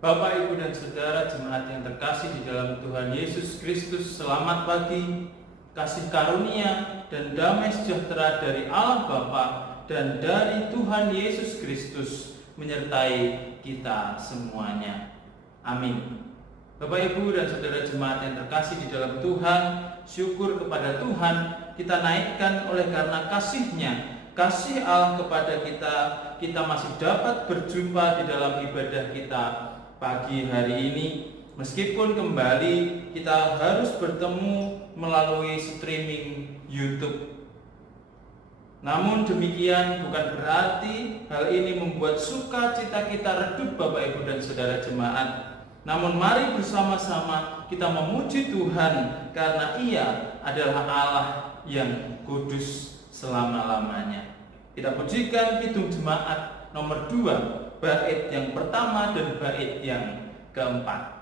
Bapak, Ibu, dan Saudara jemaat yang terkasih di dalam Tuhan Yesus Kristus, selamat pagi. Kasih karunia dan damai sejahtera dari Allah Bapa dan dari Tuhan Yesus Kristus menyertai kita semuanya. Amin. Bapak, Ibu, dan Saudara jemaat yang terkasih di dalam Tuhan, syukur kepada Tuhan kita naikkan oleh karena kasih-Nya. Kasih Allah kepada kita masih dapat berjumpa di dalam ibadah kita pagi hari ini, meskipun kembali kita harus bertemu melalui streaming YouTube. Namun demikian bukan berarti hal ini membuat sukacita kita redup, Bapak, Ibu, dan Saudara jemaat. Namun mari bersama-sama kita memuji Tuhan karena Ia adalah Allah yang kudus selama-lamanya. Kita pujikan Kidung Jemaat nomor 2, bait yang pertama dan bait yang keempat.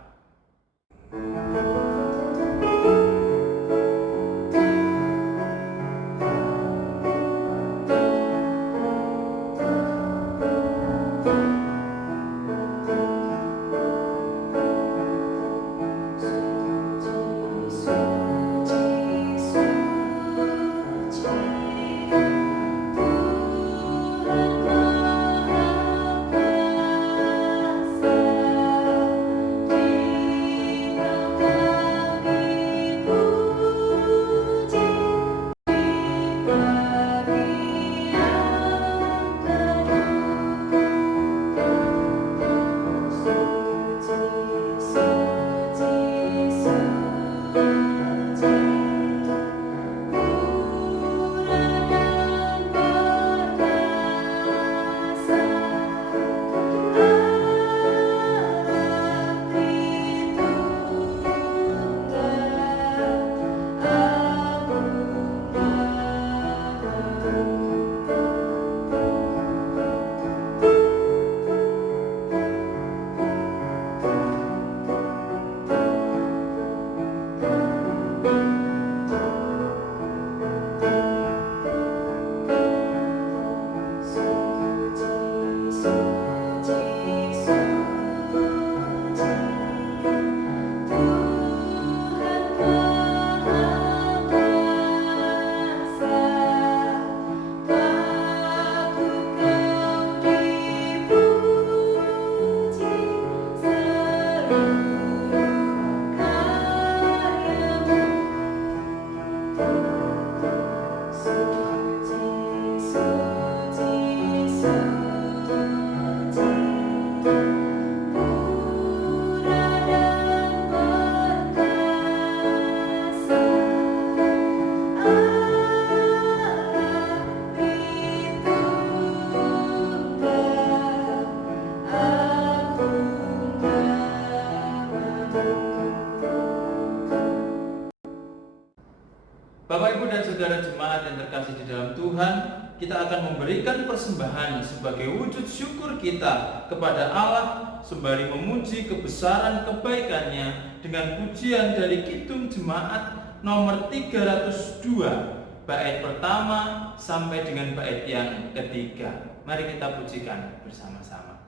Bapak, Ibu, dan Saudara jemaat yang terkasih di dalam Tuhan, kita akan memberikan persembahan sebagai wujud syukur kita kepada Allah sembari memuji kebesaran kebaikan-Nya dengan pujian dari Kidung Jemaat nomor 302, bait pertama sampai dengan bait yang ketiga. Mari kita pujikan bersama-sama.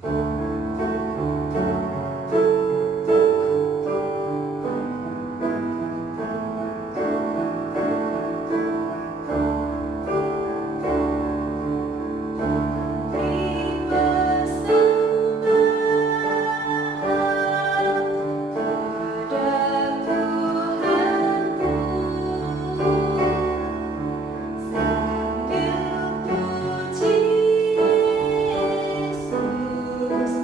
Sambil puji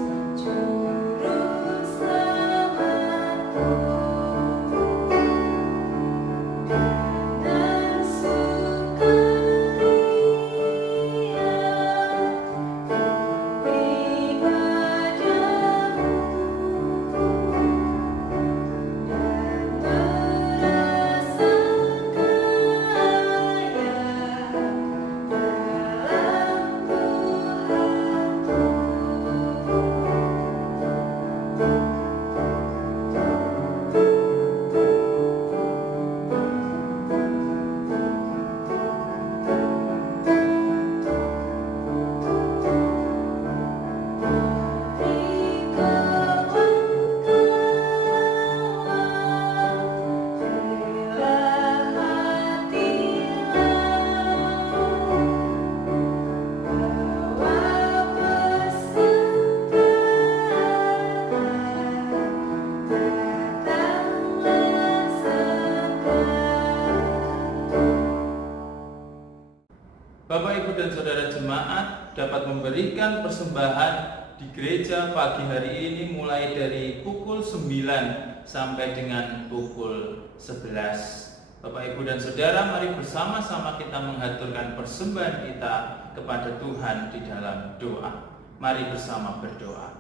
Bapak, Ibu, dan Saudara jemaat dapat memberikan persembahan di gereja pagi hari ini mulai dari pukul 9 sampai dengan pukul 11. Bapak, Ibu, dan Saudara, mari bersama-sama kita menghaturkan persembahan kita kepada Tuhan di dalam doa. Mari bersama berdoa.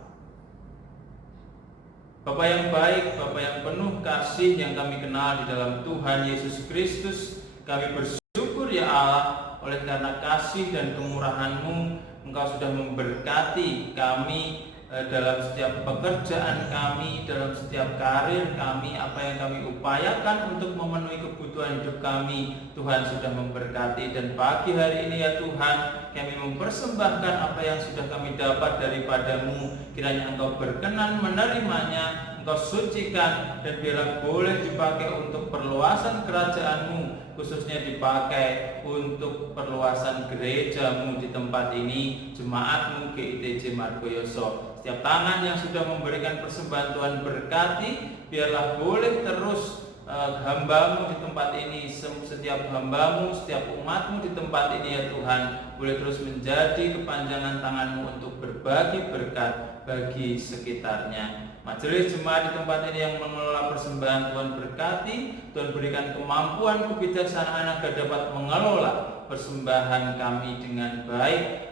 Bapak yang baik, Bapak yang penuh kasih yang kami kenal di dalam Tuhan Yesus Kristus, kami bersyukur ya Allah, oleh karena kasih dan kemurahan-Mu, Engkau sudah memberkati kami dalam setiap pekerjaan kami, dalam setiap karir kami, apa yang kami upayakan untuk memenuhi kebutuhan hidup kami, Tuhan sudah memberkati. Dan pagi hari ini ya Tuhan, kami mempersembahkan apa yang sudah kami dapat daripada-Mu, kiranya Engkau berkenan menerimanya, Engkau sucikan, dan biarlah boleh dipakai untuk perluasan kerajaan-Mu, khususnya dipakai untuk perluasan gereja-Mu di tempat ini, jemaat-Mu GITJ Margoyoso. Setiap tangan yang sudah memberikan persembahan Tuhan berkati, biarlah boleh terus hamba-Mu di tempat ini, setiap hamba-Mu, setiap umat-Mu di tempat ini ya Tuhan, boleh terus menjadi kepanjangan tangan-Mu untuk berbagi berkat bagi sekitarnya. Majelis jemaat di tempat ini yang mengelola persembahan Tuhan berkati, Tuhan berikan kemampuan kebijaksanaan agar dapat mengelola persembahan kami dengan baik,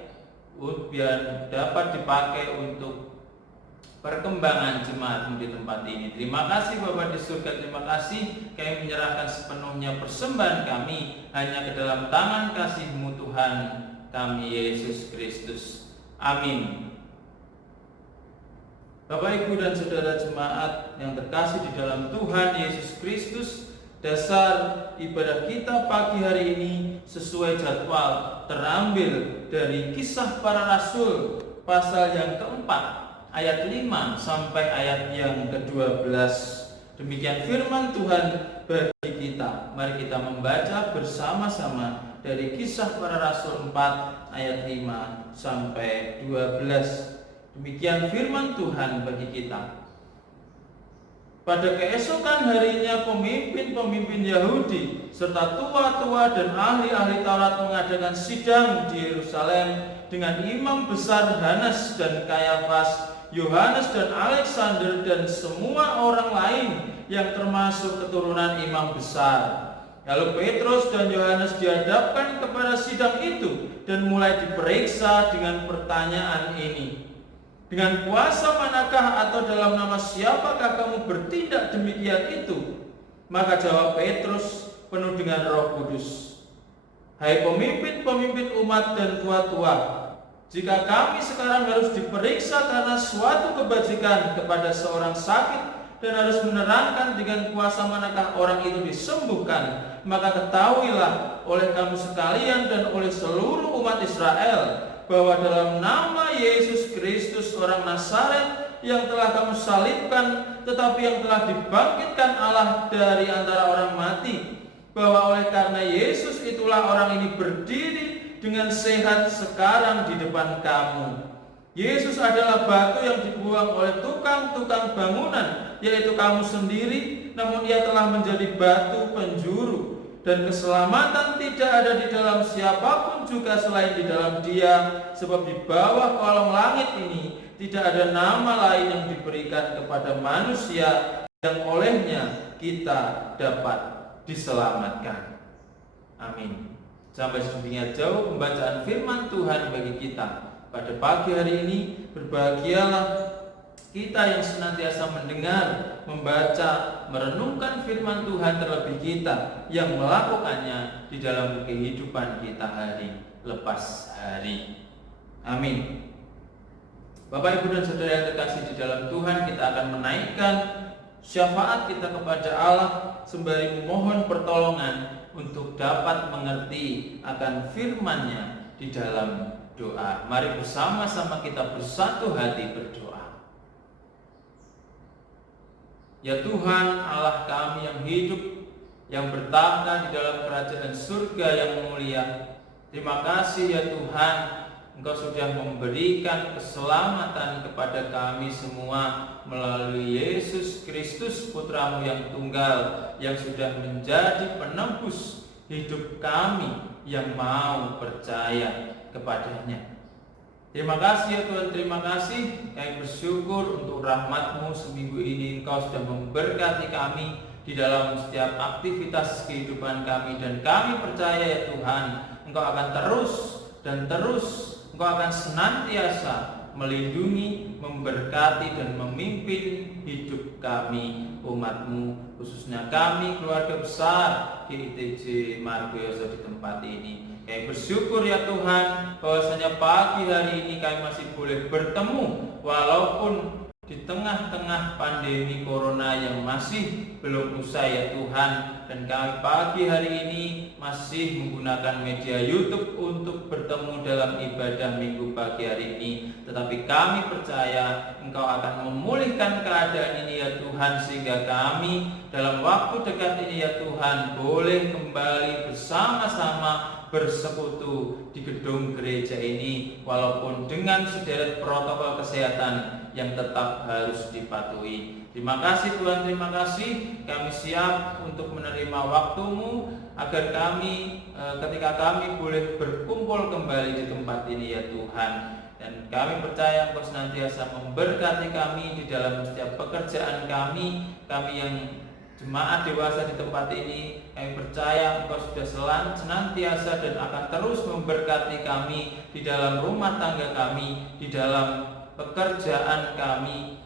biar dapat dipakai untuk perkembangan jemaat-Mu di tempat ini. Terima kasih Bapa di surga, terima kasih kami menyerahkan sepenuhnya persembahan kami hanya ke dalam tangan kasih-Mu Tuhan kami Yesus Kristus. Amin. Bapak, Ibu, dan Saudara jemaat yang terkasih di dalam Tuhan Yesus Kristus, dasar ibadah kita pagi hari ini sesuai jadwal terambil dari Kisah Para Rasul pasal yang keempat ayat 5 sampai ayat yang ke-12. Demikian firman Tuhan bagi kita. Mari kita membaca bersama-sama dari Kisah Para Rasul 4 ayat 5 sampai 12. Demikian firman Tuhan bagi kita. Pada keesokan harinya pemimpin-pemimpin Yahudi serta tua-tua dan ahli-ahli Taurat mengadakan sidang di Yerusalem dengan imam besar Hanas dan Kayafas, Yohanes dan Alexander dan semua orang lain yang termasuk keturunan imam besar. Lalu Petrus dan Yohanes dihadapkan kepada sidang itu dan mulai diperiksa dengan pertanyaan ini. Dengan kuasa manakah atau dalam nama siapakah kamu bertindak demikian itu? Maka jawab Petrus penuh dengan Roh Kudus, hai pemimpin-pemimpin umat dan tua-tua, jika kami sekarang harus diperiksa karena suatu kebajikan kepada seorang sakit dan harus menerangkan dengan kuasa manakah orang itu disembuhkan, maka ketahuilah oleh kamu sekalian dan oleh seluruh umat Israel bahwa dalam nama Yesus Kristus orang Nazaret yang telah kamu salibkan, tetapi yang telah dibangkitkan Allah dari antara orang mati, bahwa oleh karena Yesus itulah orang ini berdiri dengan sehat sekarang di depan kamu. Yesus adalah batu yang dibuang oleh tukang-tukang bangunan, yaitu kamu sendiri, namun ia telah menjadi batu penjuru. Dan keselamatan tidak ada di dalam siapapun juga selain di dalam Dia, sebab di bawah kolong langit ini tidak ada nama lain yang diberikan kepada manusia yang olehnya kita dapat diselamatkan. Amin. Sampai sedemikian jauh pembacaan firman Tuhan bagi kita pada pagi hari ini. Berbahagialah kita yang senantiasa mendengar, membaca, merenungkan firman Tuhan, terlebih kita yang melakukannya di dalam kehidupan kita hari lepas hari. Amin. Bapak, Ibu, dan Saudara yang terkasih di dalam Tuhan, kita akan menaikkan syafaat kita kepada Allah sembari memohon pertolongan untuk dapat mengerti akan firman-Nya di dalam doa. Mari bersama-sama kita bersatu hati berdoa. Ya Tuhan Allah kami yang hidup, yang bertahta di dalam kerajaan surga yang mulia, terima kasih ya Tuhan, Engkau sudah memberikan keselamatan kepada kami semua melalui Yesus Kristus Putra-Mu yang tunggal, yang sudah menjadi penebus hidup kami yang mau percaya kepadanya. Terima kasih ya Tuhan, terima kasih. Kami bersyukur untuk rahmat-Mu seminggu ini Engkau sudah memberkati kami di dalam setiap aktivitas kehidupan kami. Dan kami percaya ya Tuhan, Engkau akan terus dan terus, Engkau akan senantiasa melindungi, memberkati dan memimpin hidup kami, umat-Mu, khususnya kami keluarga besar di ITJ Margoyoso di tempat ini. Kami bersyukur ya Tuhan bahwasanya pagi hari ini kami masih boleh bertemu walaupun di tengah-tengah pandemi corona yang masih belum usai ya Tuhan. Dan kami pagi hari ini masih menggunakan media YouTube untuk bertemu dalam ibadah minggu pagi hari ini. Tetapi kami percaya Engkau akan memulihkan keadaan ini ya Tuhan, sehingga kami dalam waktu dekat ini ya Tuhan boleh kembali bersama-sama bersekutu di gedung gereja ini, walaupun dengan sederet protokol kesehatan yang tetap harus dipatuhi. Terima kasih Tuhan, terima kasih. Kami siap untuk menerima waktu-Mu agar kami ketika kami boleh berkumpul kembali di tempat ini ya Tuhan. Dan kami percaya Engkau senantiasa memberkati kami di dalam setiap pekerjaan kami yang jemaat dewasa di tempat ini. Kami percaya Engkau sudah senantiasa dan akan terus memberkati kami di dalam rumah tangga kami, di dalam pekerjaan kami,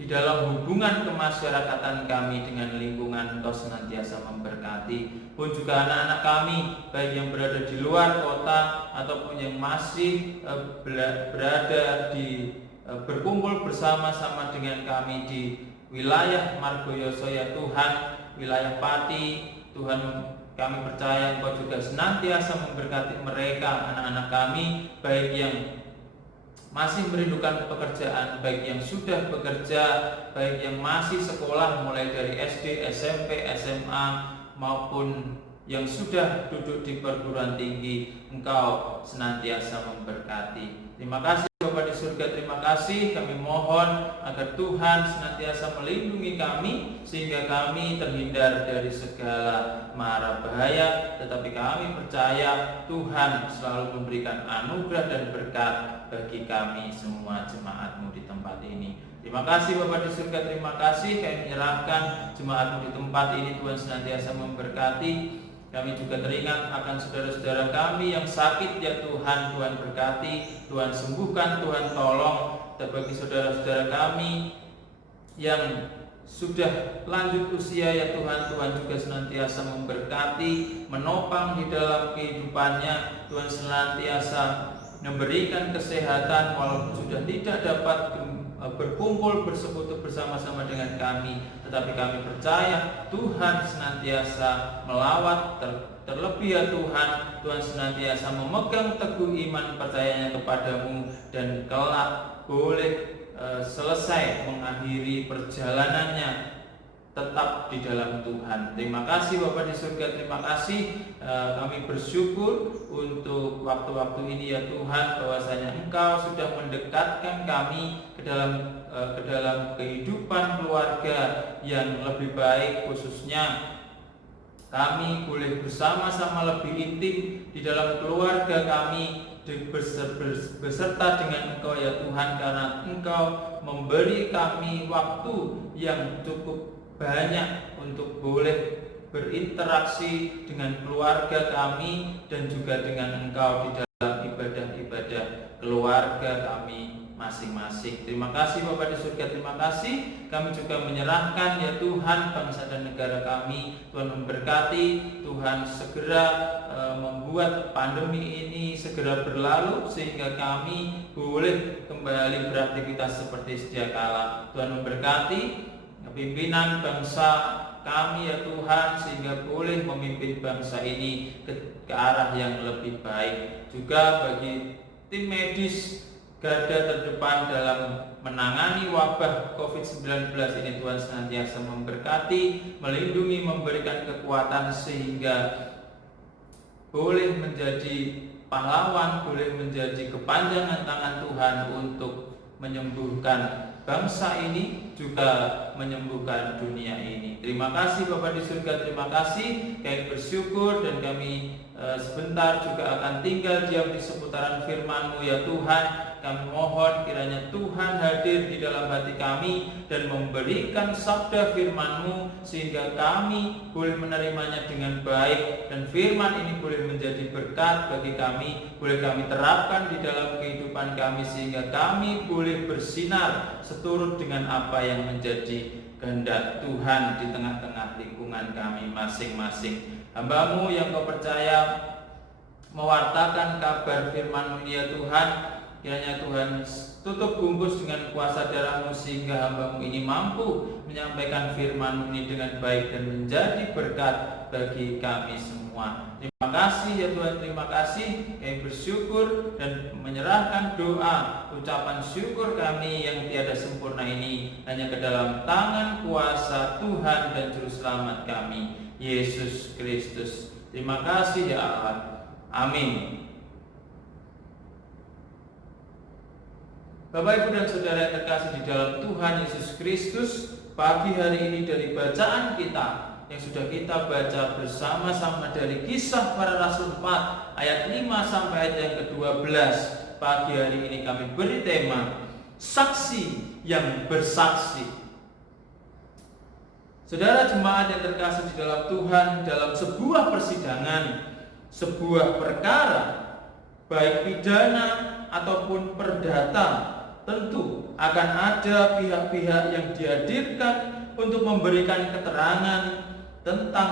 di dalam hubungan kemasyarakatan kami dengan lingkungan. Engkau senantiasa memberkati. Pun juga anak-anak kami, baik yang berada di luar kota ataupun yang masih berada di berkumpul bersama-sama dengan kami di wilayah Margoyoso ya Tuhan, wilayah Pati. Tuhan, kami percaya Engkau juga senantiasa memberkati mereka, anak-anak kami, baik yang masih merindukan pekerjaan, baik yang sudah bekerja, baik yang masih sekolah mulai dari SD, SMP, SMA, maupun yang sudah duduk di perguruan tinggi. Engkau senantiasa memberkati. Terima kasih Bapa di surga, terima kasih. Kami mohon agar Tuhan senantiasa melindungi kami sehingga kami terhindar dari segala mara bahaya. Tetapi kami percaya Tuhan selalu memberikan anugerah dan berkat bagi kami semua jemaat-Mu di tempat ini. Terima kasih Bapa di surga, terima kasih. Kami menyerahkan jemaat-Mu di tempat ini, Tuhan senantiasa memberkati. Kami juga teringat akan saudara-saudara kami yang sakit ya Tuhan. Tuhan berkati, Tuhan sembuhkan, Tuhan tolong. Bagi saudara-saudara kami yang sudah lanjut usia ya Tuhan, Tuhan juga senantiasa memberkati, menopang di dalam kehidupannya. Tuhan senantiasa memberikan kesehatan walaupun sudah tidak dapat berkumpul bersekutu bersama-sama dengan kami, tetapi kami percaya Tuhan senantiasa melawat, terlebih ya Tuhan, Tuhan senantiasa memegang teguh iman percayanya kepadamu dan kelak boleh selesai mengakhiri perjalanannya tetap di dalam Tuhan. Terima kasih Bapa di surga, terima kasih. Kami bersyukur untuk waktu-waktu ini ya Tuhan, bahwasanya Engkau sudah mendekatkan kami ke dalam kehidupan keluarga yang lebih baik, khususnya kami boleh bersama-sama lebih intim di dalam keluarga kami beserta dengan Engkau ya Tuhan, karena Engkau memberi kami waktu yang cukup banyak untuk boleh berinteraksi dengan keluarga kami dan juga dengan Engkau di dalam ibadah-ibadah keluarga kami masing-masing. Terima kasih Bapa di surga, terima kasih. Kami juga menyerahkan ya Tuhan bangsa dan negara kami. Tuhan memberkati, Tuhan segera membuat pandemi ini segera berlalu sehingga kami boleh kembali beraktivitas seperti sedia kala. Tuhan memberkati pimpinan bangsa kami ya Tuhan, sehingga boleh memimpin bangsa ini ke arah yang lebih baik. Juga bagi tim medis garda terdepan dalam menangani wabah COVID-19 ini, Tuhan senantiasa memberkati, melindungi, memberikan kekuatan sehingga boleh menjadi pahlawan, boleh menjadi kepanjangan tangan Tuhan untuk menyembuhkan bangsa ini juga menyembuhkan dunia ini. Terima kasih Bapa di surga, terima kasih. Kami bersyukur dan kami sebentar juga akan tinggal diam di seputaran firman-Mu ya Tuhan. Kami mohon kiranya Tuhan hadir di dalam hati kami dan memberikan sabda firman-Mu sehingga kami boleh menerimanya dengan baik dan firman ini boleh menjadi berkat bagi kami, boleh kami terapkan di dalam kehidupan kami sehingga kami boleh bersinar seturut dengan apa yang menjadi kehendak Tuhan di tengah-tengah lingkungan kami masing-masing. Hamba-Mu yang Kau percaya mewartakan kabar firman-Mu ya Tuhan, kiranya Tuhan tutup bungkus dengan kuasa darah-Mu sehingga hamba-Mu ini mampu menyampaikan firman-Mu ini dengan baik dan menjadi berkat bagi kami semua. Terima kasih ya Tuhan, terima kasih. Kami bersyukur dan menyerahkan doa, ucapan syukur kami yang tiada sempurna ini hanya ke dalam tangan kuasa Tuhan dan Juru Selamat kami, Yesus Kristus. Terima kasih ya Allah. Amin. Bapak, Ibu, dan Saudara yang terkasih di dalam Tuhan Yesus Kristus, pagi hari ini dari bacaan kita yang sudah kita baca bersama-sama dari Kisah Para Rasul 4 ayat 5 sampai ayat yang ke-12, pagi hari ini kami beri tema Saksi yang Bersaksi. Saudara jemaat yang terkasih di dalam Tuhan, dalam sebuah persidangan, sebuah perkara, baik pidana ataupun perdata, tentu akan ada pihak-pihak yang dihadirkan untuk memberikan keterangan tentang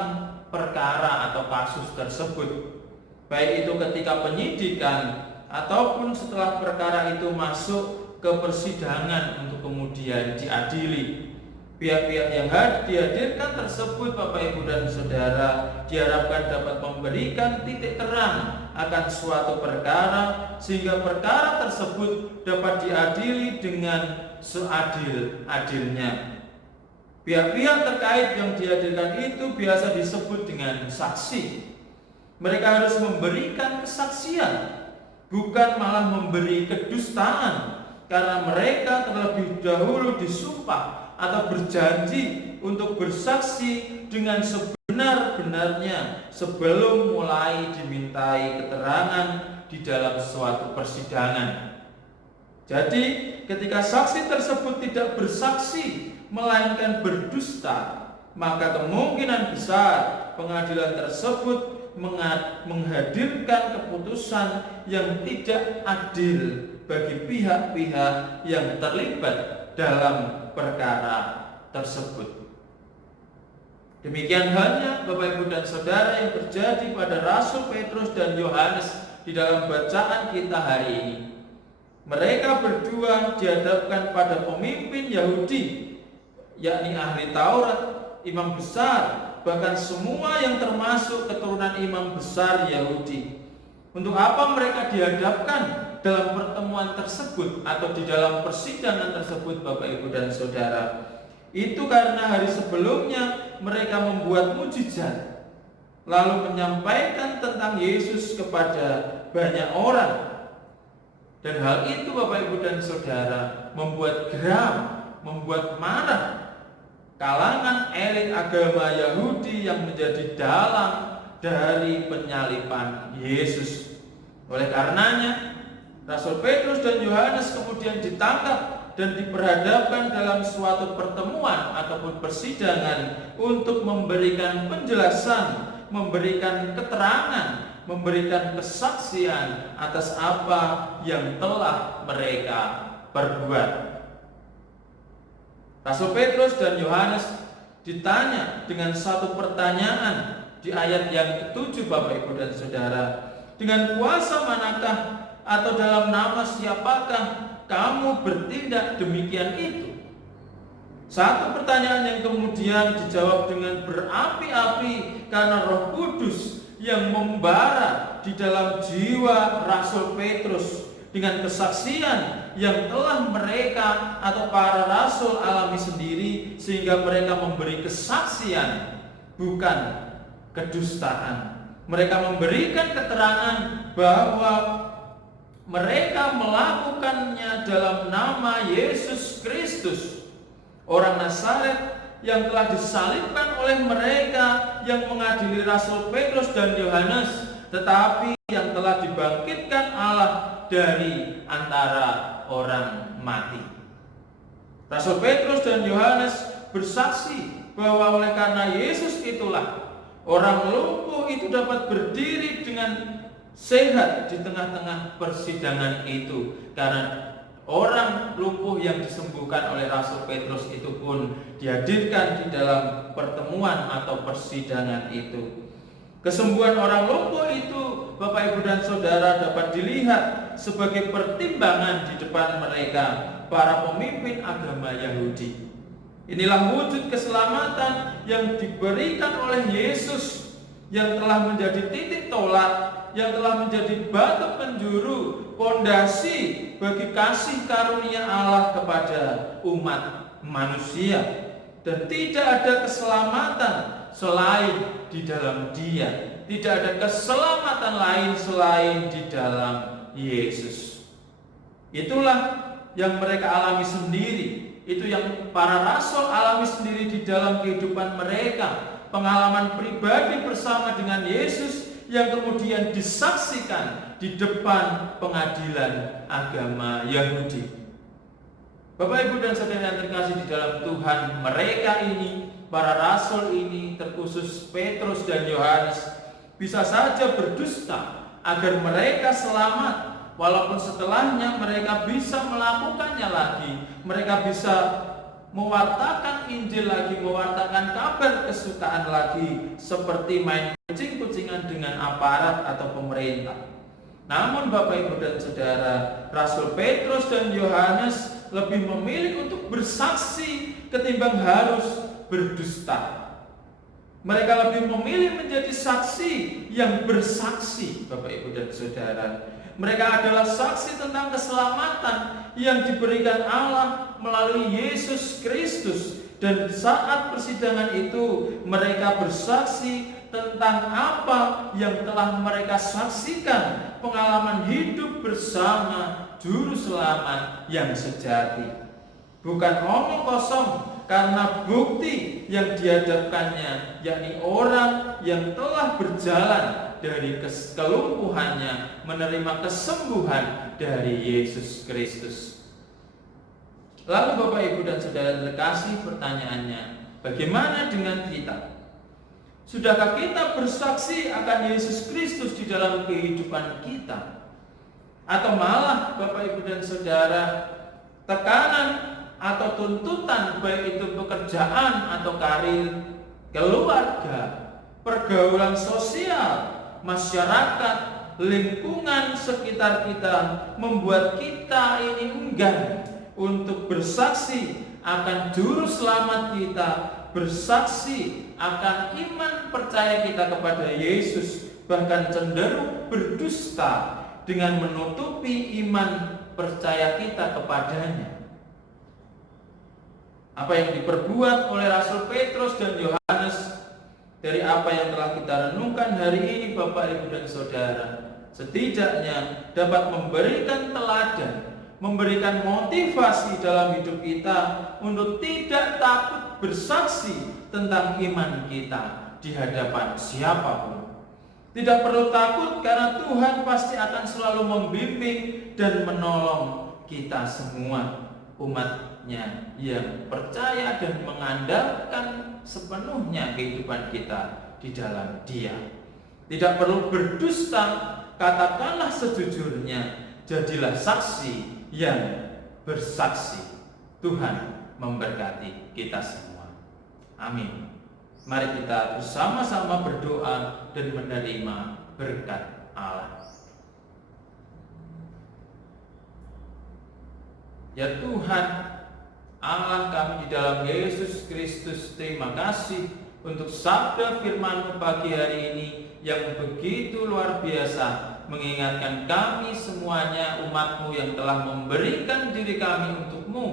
perkara atau kasus tersebut, baik itu ketika penyidikan ataupun setelah perkara itu masuk ke persidangan untuk kemudian diadili. Pihak-pihak yang dihadirkan tersebut, Bapak, Ibu, dan Saudara, diharapkan dapat memberikan titik terang akan suatu perkara sehingga perkara tersebut dapat diadili dengan seadil-adilnya. Pihak-pihak terkait yang dihadirkan itu biasa disebut dengan saksi. Mereka harus memberikan kesaksian, bukan malah memberi kedustaan, karena mereka terlebih dahulu disumpah atau berjanji untuk bersaksi dengan sebenar-benarnya sebelum mulai dimintai keterangan di dalam suatu persidangan. Jadi, ketika saksi tersebut tidak bersaksi melainkan berdusta, maka kemungkinan besar pengadilan tersebut menghadirkan keputusan yang tidak adil bagi pihak-pihak yang terlibat dalam perkara tersebut. Demikian halnya Bapak, Ibu, dan Saudara yang terjadi pada Rasul Petrus dan Yohanes di dalam bacaan kita hari ini. Mereka berdua dihadapkan pada pemimpin Yahudi, yakni ahli Taurat, imam besar, bahkan semua yang termasuk keturunan imam besar Yahudi. Untuk apa mereka dihadapkan dalam pertemuan tersebut atau di dalam persidangan tersebut, Bapak, Ibu, dan Saudara? Itu karena hari sebelumnya mereka membuat mujizat, lalu menyampaikan tentang Yesus kepada banyak orang. Dan hal itu, Bapak, Ibu, dan Saudara, membuat geram, membuat marah kalangan elit agama Yahudi yang menjadi dalang dari penyaliban Yesus. Oleh karenanya, Rasul Petrus dan Yohanes kemudian ditangkap dan diperhadapkan dalam suatu pertemuan ataupun persidangan untuk memberikan penjelasan, memberikan keterangan, memberikan kesaksian atas apa yang telah mereka perbuat. Rasul Petrus dan Yohanes ditanya dengan satu pertanyaan di ayat yang ke-7, Bapak, Ibu, dan Saudara. Dengan kuasa manakah atau dalam nama siapakah kamu bertindak demikian itu? Satu pertanyaan yang kemudian dijawab dengan berapi-api karena Roh Kudus yang membara di dalam jiwa Rasul Petrus dengan kesaksian yang telah mereka atau para rasul alami sendiri, sehingga mereka memberi kesaksian, bukan kedustaan. Mereka memberikan keterangan bahwa mereka melakukannya dalam nama Yesus Kristus. orang Nazaret yang telah disalibkan oleh mereka yang mengadili Rasul Petrus dan Yohanes, tetapi yang telah dibangkitkan Allah dari antara orang mati. Rasul Petrus dan Yohanes bersaksi bahwa oleh karena Yesus itulah orang lumpuh itu dapat berdiri dengan sehat di tengah-tengah persidangan itu, karena orang lumpuh yang disembuhkan oleh Rasul Petrus itu pun dihadirkan di dalam pertemuan atau persidangan itu. Kesembuhan orang lumpuh itu, Bapak Ibu dan Saudara, dapat dilihat sebagai pertimbangan di depan mereka, para pemimpin agama Yahudi. Inilah wujud keselamatan yang diberikan oleh Yesus, yang telah menjadi titik tolak, yang telah menjadi batu penjuru, pondasi bagi kasih karunia Allah kepada umat manusia. Dan tidak ada keselamatan selain di dalam Dia. Tidak ada keselamatan lain selain di dalam Yesus. Itulah yang mereka alami sendiri. Itu yang para rasul alami sendiri di dalam kehidupan mereka. Pengalaman pribadi bersama dengan Yesus yang kemudian disaksikan di depan pengadilan agama Yahudi. Bapak Ibu dan Saudara yang terkasih di dalam Tuhan, mereka ini, para rasul ini, terkhusus Petrus dan Yohanes, bisa saja berdusta agar mereka selamat, walaupun setelahnya mereka bisa melakukannya lagi. Mereka bisa mewartakan Injil lagi, mewartakan kabar kesukaan lagi, seperti main kucing-kucingan dengan aparat atau pemerintah. Namun Bapak Ibu dan Saudara, Rasul Petrus dan Yohanes lebih memilih untuk bersaksi ketimbang harus berdusta. Mereka lebih memilih menjadi saksi yang bersaksi, Bapak Ibu dan Saudara. Mereka adalah saksi tentang keselamatan yang diberikan Allah melalui Yesus Kristus. Dan saat persidangan itu mereka bersaksi tentang apa yang telah mereka saksikan, pengalaman hidup bersama Juru Selamat yang sejati. Bukan omong kosong, karena bukti yang dihadapkannya, yakni orang yang telah berjalan dari kelumpuhannya menerima kesembuhan dari Yesus Kristus. Lalu Bapak Ibu dan Saudara terkasih, pertanyaannya, bagaimana dengan kita? Sudahkah kita bersaksi akan Yesus Kristus di dalam kehidupan kita? Atau malah Bapak Ibu dan Saudara, tekanan atau tuntutan, baik itu pekerjaan atau karir, keluarga, pergaulan sosial, masyarakat, lingkungan sekitar kita membuat kita ini enggan untuk bersaksi akan Juru Selamat kita, bersaksi akan iman percaya kita kepada Yesus, bahkan cenderung berdusta dengan menutupi iman percaya kita kepadanya. Apa yang diperbuat oleh Rasul Petrus dan Yohanes dari apa yang telah kita renungkan hari ini, Bapak Ibu dan Saudara, setidaknya dapat memberikan teladan, memberikan motivasi dalam hidup kita untuk tidak takut bersaksi tentang iman kita di hadapan siapapun. Tidak perlu takut, karena Tuhan pasti akan selalu membimbing dan menolong kita semua, umat-Nya yang percaya dan mengandalkan sepenuhnya kehidupan kita di dalam Dia. Tidak perlu berdusta, katakanlah sejujurnya, jadilah saksi yang bersaksi. Tuhan memberkati kita semua. Amin. Mari kita bersama-sama berdoa dan menerima berkat Allah. Ya Tuhan, Allah kami di dalam Yesus Kristus, terima kasih untuk sabda firman-Mu pagi hari ini yang begitu luar biasa, mengingatkan kami semuanya, umat-Mu yang telah memberikan diri kami untuk-Mu,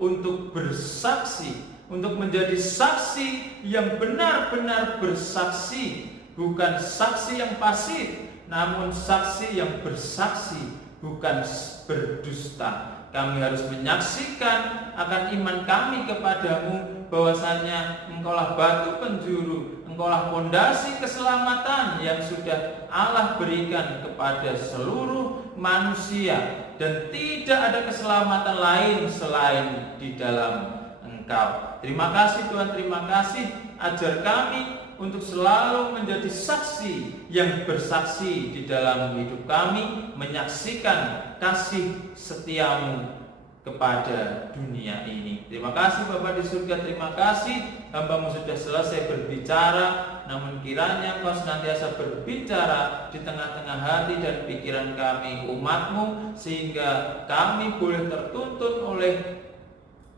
untuk bersaksi, untuk menjadi saksi yang benar-benar bersaksi, bukan saksi yang pasif, namun saksi yang bersaksi, bukan berdusta. Kami harus menyaksikan akan iman kami kepadamu, bahwasanya Engkaulah batu penjuru, Engkaulah pondasi keselamatan yang sudah Allah berikan kepada seluruh manusia, dan tidak ada keselamatan lain selain di dalam Engkau. Terima kasih Tuhan, terima kasih. Ajar kami untuk selalu menjadi saksi yang bersaksi di dalam hidup kami, menyaksikan kasih setiamu kepada dunia ini. Terima kasih Bapa di surga, terima kasih hamba-Mu sudah selesai berbicara, namun kiranya Engkau senantiasa berbicara di tengah-tengah hati dan pikiran kami umat-Mu, sehingga kami boleh tertuntun oleh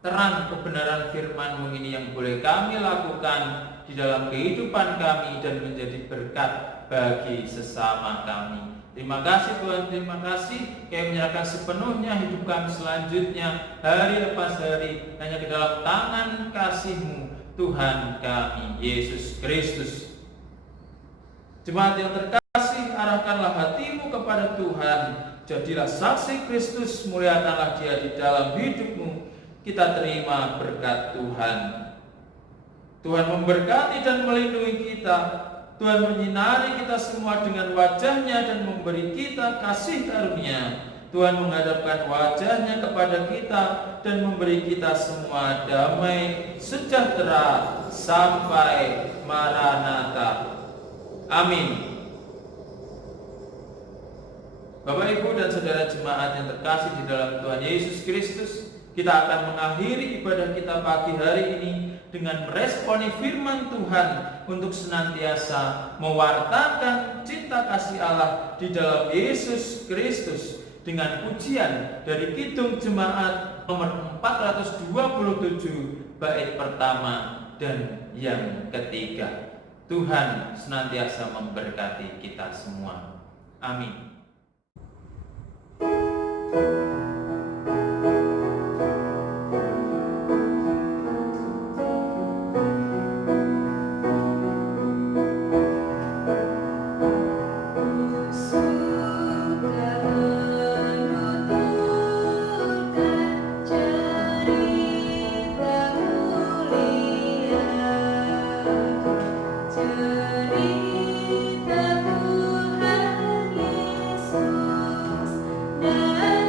terang kebenaran firman-Mu ini yang boleh kami lakukan di dalam kehidupan kami dan menjadi berkat bagi sesama kami. Terima kasih Tuhan, terima kasih. Kami menyerahkan sepenuhnya hidup kami selanjutnya, hari lepas hari, hanya di dalam tangan kasih-Mu, Tuhan kami, Yesus Kristus. Jemaat yang terkasih, arahkanlah hatimu kepada Tuhan. Jadilah saksi Kristus, muliakanlah Dia di dalam hidupmu. Kita terima berkat Tuhan. Tuhan memberkati dan melindungi kita. Tuhan menyinari kita semua dengan wajah-Nya dan memberi kita kasih karunia. Tuhan menghadapkan wajah-Nya kepada kita dan memberi kita semua damai sejahtera sampai Maranatha. Amin. Bapak, Ibu, dan saudara jemaat yang terkasih di dalam Tuhan Yesus Kristus, kita akan mengakhiri ibadah kita pagi hari ini dengan meresponi firman Tuhan untuk senantiasa mewartakan cinta kasih Allah di dalam Yesus Kristus dengan pujian dari Kidung Jemaat nomor 427 bait pertama dan yang ketiga. Tuhan senantiasa memberkati kita semua. Amin. Cerita Tuhan Yesus dan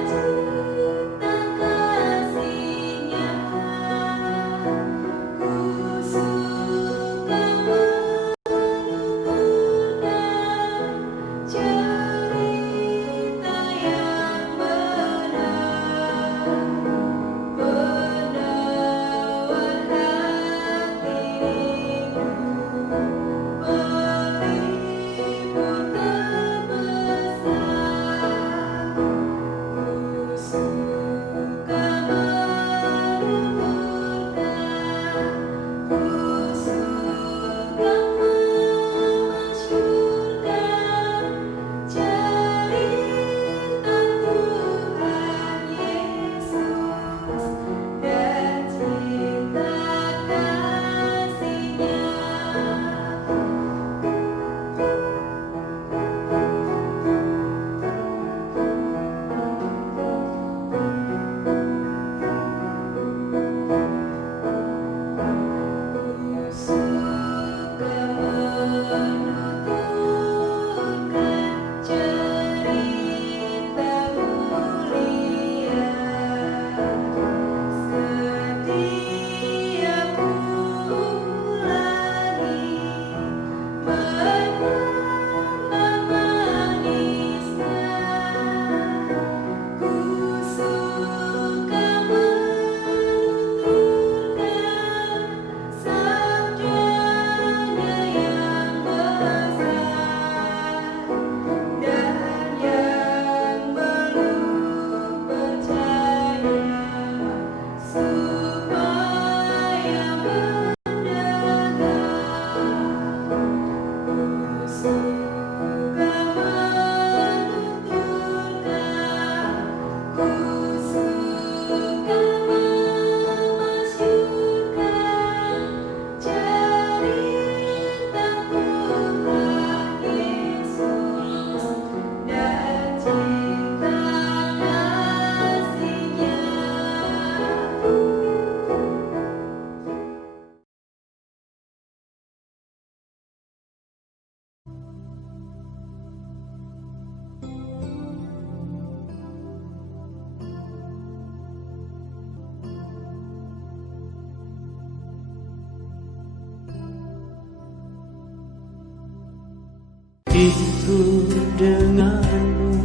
ikut denganmu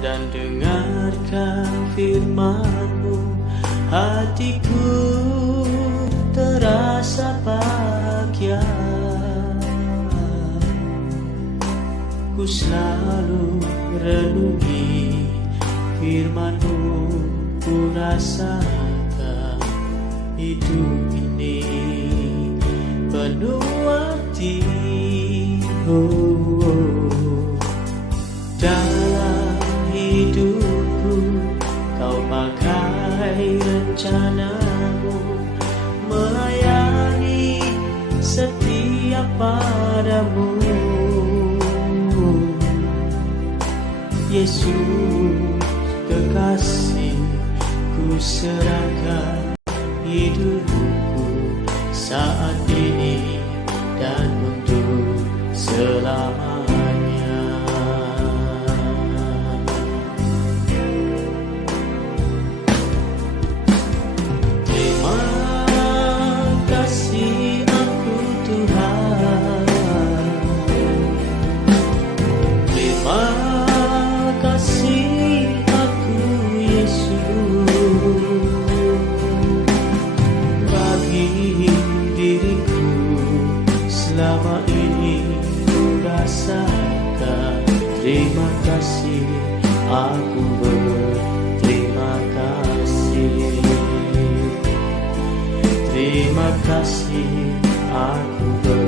dan dengarkan firman-Mu, hatiku terasa bahagia. Ku selalu renungi firman-Mu, ku rasakan hidup ini penuh arti. Dalam hidupku Kau pakai rencana-Mu, melayani setia padamu. Yesus kekasih, ku serahkan hidupku saat ini dan untuk selamanya. Terima kasih aku Tuhan, terima kasih aku Yesus, bagi diriku selama ini ku rasakan. Terima kasih, aku berterima kasih. Terima kasih, aku berterima kasih.